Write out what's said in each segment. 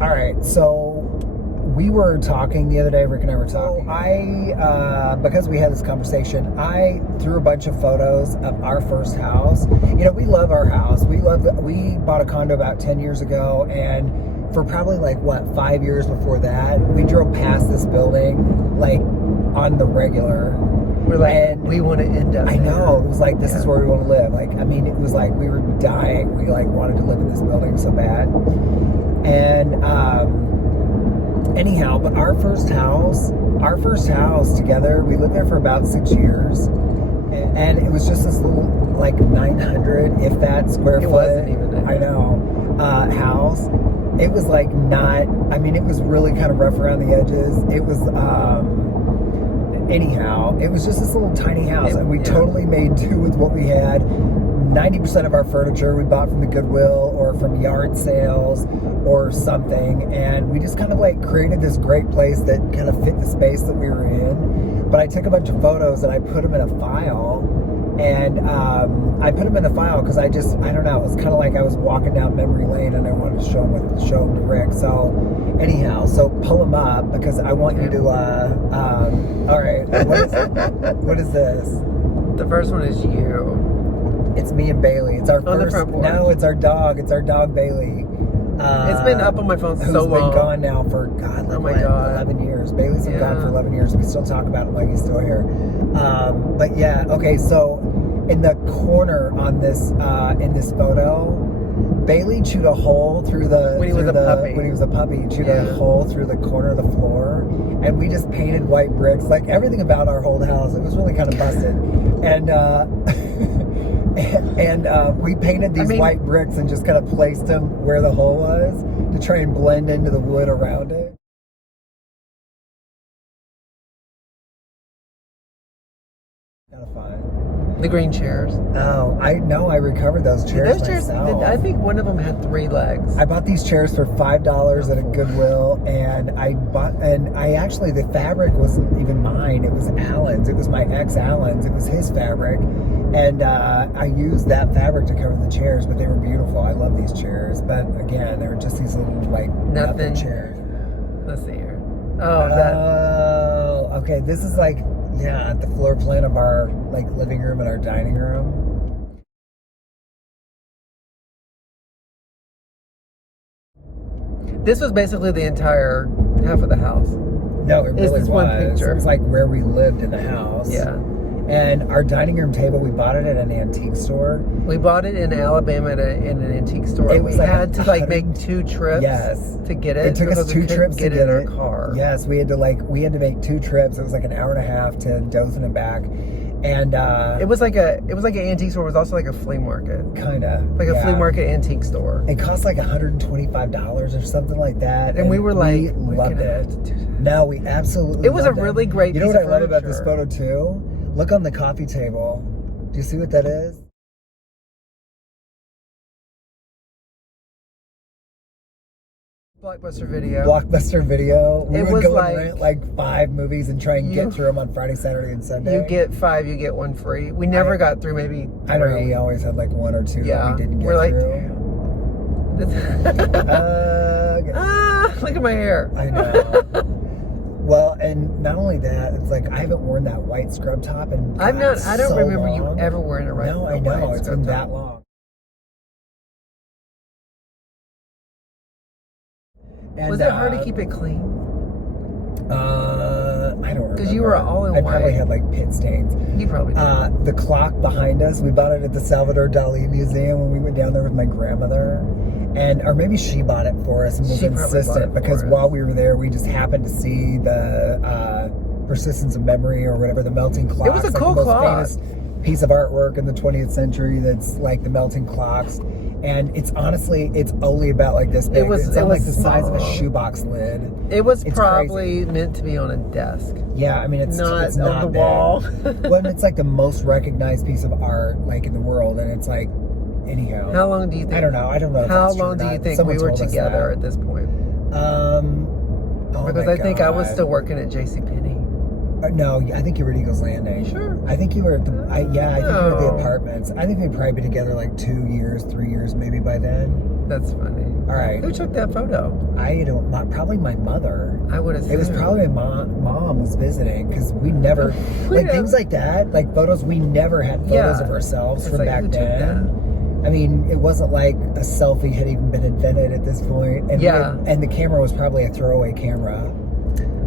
All right, so we were talking the other day, Rick and I were talking. Because we had this conversation, I threw a bunch of photos of our first house. You know, we love our house. We bought a condo about 10 years ago, and for probably 5 years before that, we drove past this building on the regular. We're like, we want to end up I know. It was like, this is where we want to live. It was like we were dying. We wanted to live in this building so bad. And anyhow, but our first house together, we lived there for about 6 years. And it was just this little 900, if that, square foot. It wasn't even that. I know. House. It was it was really kind of rough around the edges. It was, anyhow, it was just this little tiny house, and we totally made do with what we had. 90% of our furniture we bought from the Goodwill or from yard sales or something, and we just kind of created this great place that kind of fit the space that we were in. But I took a bunch of photos and I put them in a file, and because I don't know, it was kind of like I was walking down memory lane and I wanted to show them to Rick. So anyhow, so pull them up because I want you to all right, what is this? The first one is you. It's me and Bailey. It's our first. No, it's our dog. It's our dog Bailey. It's been up on my phone so long. Who's been gone now for 11 years. Bailey's been gone for 11 years. We still talk about him like he's still here. But yeah, okay. So in the corner on this in this photo, Bailey chewed a hole through the when he was a puppy. He chewed a hole through the corner of the floor, and we just painted white bricks. Everything about our whole house, it was really kind of busted, and. And we painted these white bricks and just kind of placed them where the hole was to try and blend into the wood around it. Kind of fun. The green chairs. Oh, I know. I recovered those chairs myself. I think one of them had 3 legs. I bought these chairs for $5 at a Goodwill, and actually, the fabric wasn't even mine. It was Alan's. It was my ex Alan's. It was his fabric. And I used that fabric to cover the chairs, but they were beautiful. I love these chairs. But again, they were just these little, nothing chairs. Let's see here. Oh, okay. This is the floor plan of our, living room and our dining room. This was basically the entire half of the house. No, it really was. One picture. It was where we lived in the house. Yeah. And our dining room table, we bought it at an antique store. We bought it in Alabama in an antique store. We had to make 2 trips to get it. It took us 2 trips to get it in our car. Yes, we had to make 2 trips. It was an hour and a half to Dothan and back. And it was like an antique store. It was also like a flea market. Kinda. A flea market antique store. It cost $125 or something like that. And we were loved it. No, we absolutely It was a really great piece of furniture. You know what I love about this photo too? Look on the coffee table. Do you see what that is? Blockbuster Video. We would go and rent 5 movies and try and get through them on Friday, Saturday, and Sunday. You get 5, you get 1 free. We never got through maybe 3. I don't know. We always had 1 or 2 that we didn't get through. Look at my hair. I know. Well, and not only that, it's I haven't worn that white scrub top and I don't remember you ever wearing a white scrub top. No, I know. It's been that long. And, was it hard to keep it clean? I don't remember. Because you were all in white. I probably had pit stains. You probably did. The clock behind us, we bought it at the Salvador Dali Museum when we went down there with my grandmother. Or maybe she bought it for us and was insistent because while we were there, we just happened to see the Persistence of Memory or whatever, the melting clock. It was a cool clock. Famous piece of artwork in the 20th century that's the melting clocks. And it's only about this big. It was the size of a shoebox lid. It was probably meant to be on a desk. Yeah, it's not on the wall. Well, it's the most recognized piece of art in the world, and it's anyhow. How long do you think? I don't know. How long do you think we were together at this point? Because I think I was still working at JCPenney. No, I think you were at Eagles Landing. Sure. I think you were at I think you were at the apartments. I think we'd probably be together 2 years, 3 years maybe by then. That's funny. All right. Who took that photo? I don't. Probably my mother. I would assume. It was probably my mom was visiting because we never things like that, like photos. We never had photos of ourselves from back then. I mean, it wasn't like a selfie had even been invented at this point, and and the camera was probably a throwaway camera.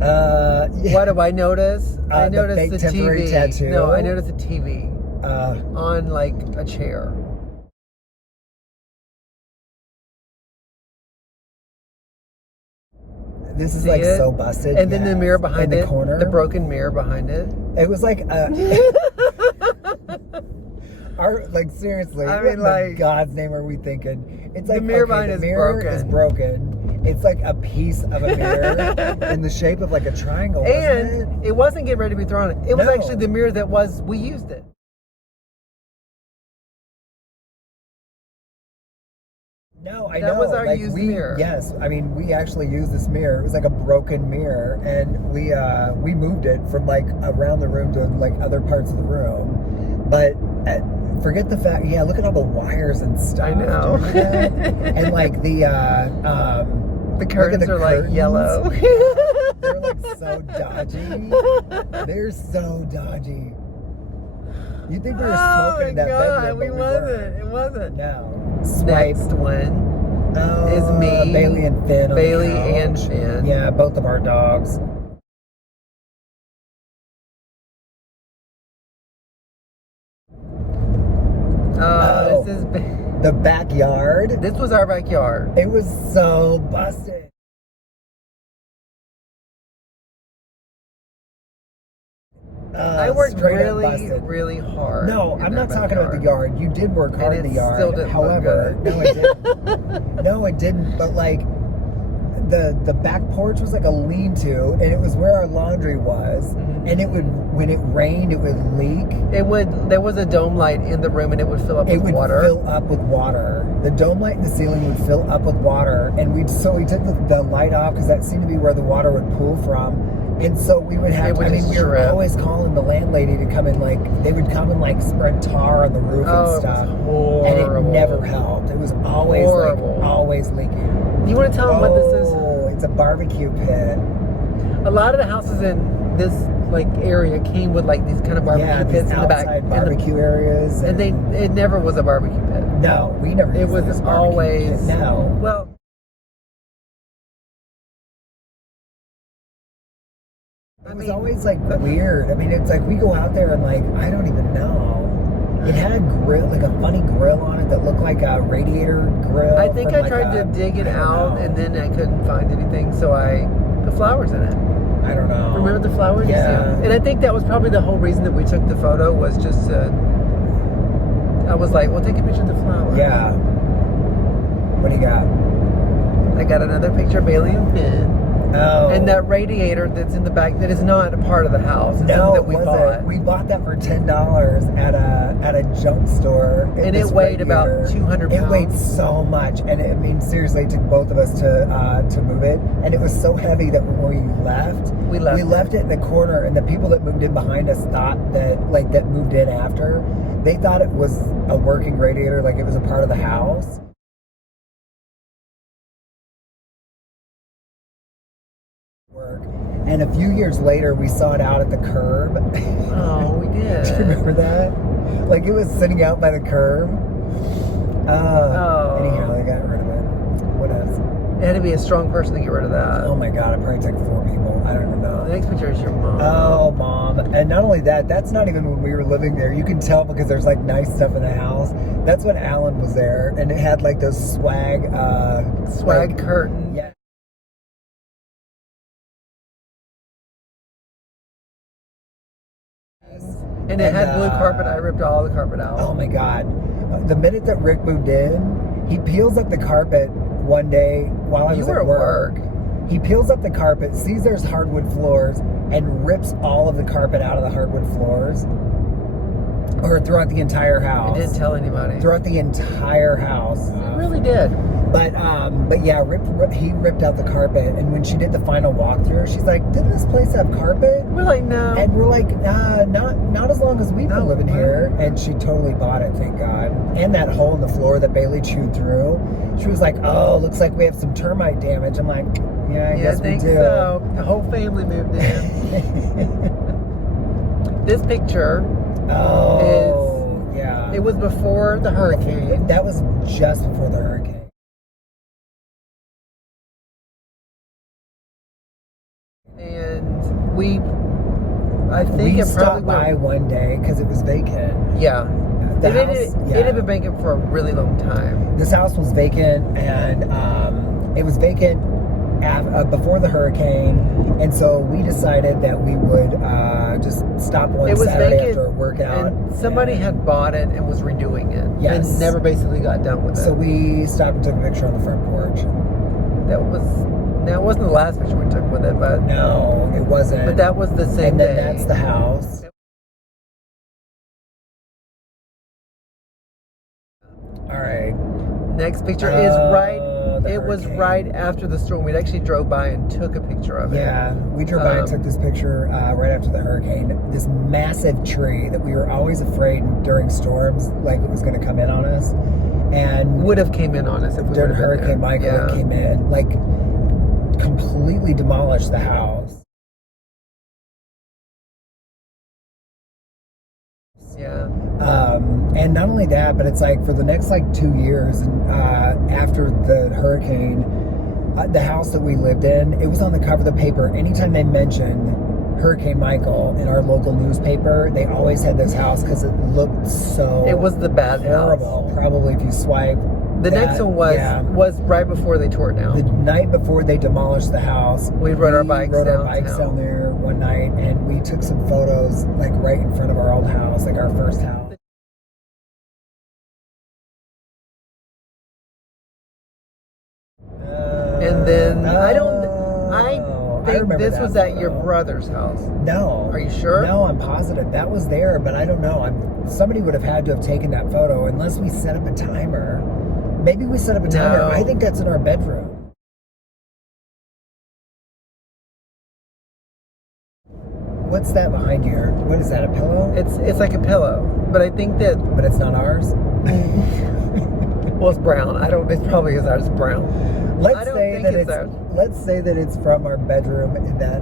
What do I notice? I noticed the temporary TV. Tattoo. No, I noticed a TV on like a chair. This is like so busted. And then the mirror behind in the corner. The broken mirror behind it. It was like seriously, I mean, what in God's name are we thinking? It's like the mirror behind the mirror is broken. It's like a piece of a mirror in the shape of like a triangle. And it wasn't getting ready to be thrown. It was actually the mirror that we used it. No, I know. That was our used mirror. Yes, I mean, we actually used this mirror. It was like a broken mirror, and we moved it from like around the room to like other parts of the room. But forget the fact. Yeah, look at all the wires and stuff. I know. And like the curtains are like yellow. They're like so dodgy. They're so dodgy. You think we were smoking in that bedroom? We wasn't. It wasn't. No. Next one is me, Bailey and Finn. Bailey and Finn. Yeah, both of our dogs. This is the backyard. This was our backyard. It was so busted. I worked really hard. No, I'm not talking about the yard. You did work hard in the yard. Still didn't However, no, it didn't. No, it didn't. But like the back porch was like a lean-to, and it was where our laundry was. Mm-hmm. And it would, when it rained, it would leak. There was a dome light in the room, and it would fill up with water. It would fill up with water. The dome light in the ceiling would fill up with water, and we took the light off because that seemed to be where the water would pool from. And so we would have we were always calling the landlady to come in, like, they would come and, like, spread tar on the roof and stuff. It was horrible. And it never helped. It was always, always leaking. You want to tell them what this is? Oh, it's a barbecue pit. A lot of the houses in this, like, area came with, like, these kind of barbecue pits in the back. Barbecue areas. And it never was a barbecue pit. No, we never used it was always pit. No. Well, it was always like weird. I mean, it's like we go out there and like I don't even know. It had a grill, like a funny grill on it that looked like a radiator grill. I think I tried to dig it out and then I couldn't find anything, so I put flowers in it. I don't know. Remember the flowers? Yeah. And I think that was probably the whole reason that we took the photo was just to. I was like, well, take a picture of the flowers. Yeah. What do you got? I got another picture of Bailey and Finn. Oh. And that radiator that's in the back that is not a part of the house. It's no, that we bought. We bought that for $10 at a junk store. And it weighed about 200 pounds. It weighed so much, and I mean seriously, it took both of us to move it. And it was so heavy that when we left it in the corner, and the people that moved in behind us thought that moved in after, they thought it was a working radiator, like it was a part of the house. And a few years later, we saw it out at the curb. Oh, we did. Do you remember that? Like it was sitting out by the curb. Anyhow, I got rid of it. What else? It had to be a strong person to get rid of that. Oh my God, it probably took 4 people. I don't even know. The next picture is your mom. Oh, Mom. And not only that, that's not even when we were living there. You can tell because there's like nice stuff in the house. That's when Alan was there, and it had like those swag curtains. Yeah. And it had blue carpet. I ripped all the carpet out. Oh my God. The minute that Rick moved in, he peels up the carpet one day while I was at work. He peels up the carpet, sees there's hardwood floors, and rips all of the carpet out of the hardwood floors. Or throughout the entire house. It didn't tell anybody. Throughout the entire house. It really did. But yeah, he ripped out the carpet, and when she did the final walkthrough, she's like, "Didn't this place have carpet?" We're like, no. And we're like, not as long as we've been living here. And she totally bought it, thank God. And that hole in the floor that Bailey chewed through, she was like, "Oh, looks like we have some termite damage." I'm like, "Yeah, I guess we do." So. The whole family moved in. This picture is, yeah. It was before the hurricane. That was just before the hurricane. And I think we it stopped probably by one day because it was vacant. Yeah. The It house, had been vacant for a really long time. This house was vacant, and it was vacant before the hurricane, and so we decided that we would just stop one Saturday after a workout. And somebody had bought it and was redoing it. Yes. And never basically got done with it. So we stopped and took a picture on the front porch. It wasn't the last picture we took with it, but... No, it wasn't. But that was the same day. And then day. that's the house. All right. Next picture is right after the storm. We actually drove by and took a picture of it. Yeah, we drove by and took this picture right after the hurricane. This massive tree that we were always afraid during storms, like it was going to come in on us. And would have came in on us if we during Hurricane Michael, it came in, like completely demolished the house. Yeah. And not only that, but it's like for the next 2 years, and after the hurricane, the house that we lived in, it was on the cover of the paper. Anytime they mentioned Hurricane Michael in our local newspaper, they always had this house because it looked so... It was the bad horrible. House. Probably if you swipe... The next one was right before they tore it down. The night before they demolished the house, we rode our bikes down there one night, and we took some photos right in front of our old house, our first house. And then I think this was at your brother's house. No. Are you sure? No, I'm positive. That was there, but I don't know. Somebody would have had to have taken that photo unless we set up a timer. Maybe we set up a timer. No. I think that's in our bedroom. What's that behind you? What is that, a pillow? It's like a pillow, but I think that... But it's not ours? Well, it's brown. It probably is ours. It's brown. Let's say that it's from our bedroom in that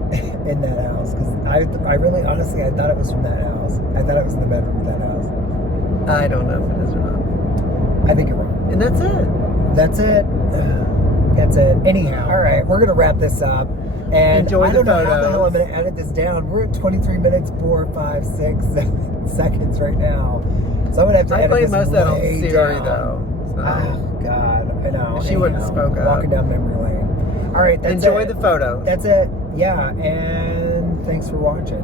house, because I really honestly I thought it was from that house. I thought it was in the bedroom of that house. I don't know if it is or not. I think you're wrong. And that's it. That's it. That's it. Anyhow, all right, we're gonna wrap this up. And enjoy the photos. I don't know how the hell I'm gonna edit this down. We're at 23 minutes, 4, 5, 6, 7 seconds right now. So I'm gonna have to edit this most of that on way Siri down. though. So. Oh God, I know. She wouldn't spoke up. Walking down memory lane. All right, that's enjoy the photo. That's it. Yeah, and thanks for watching.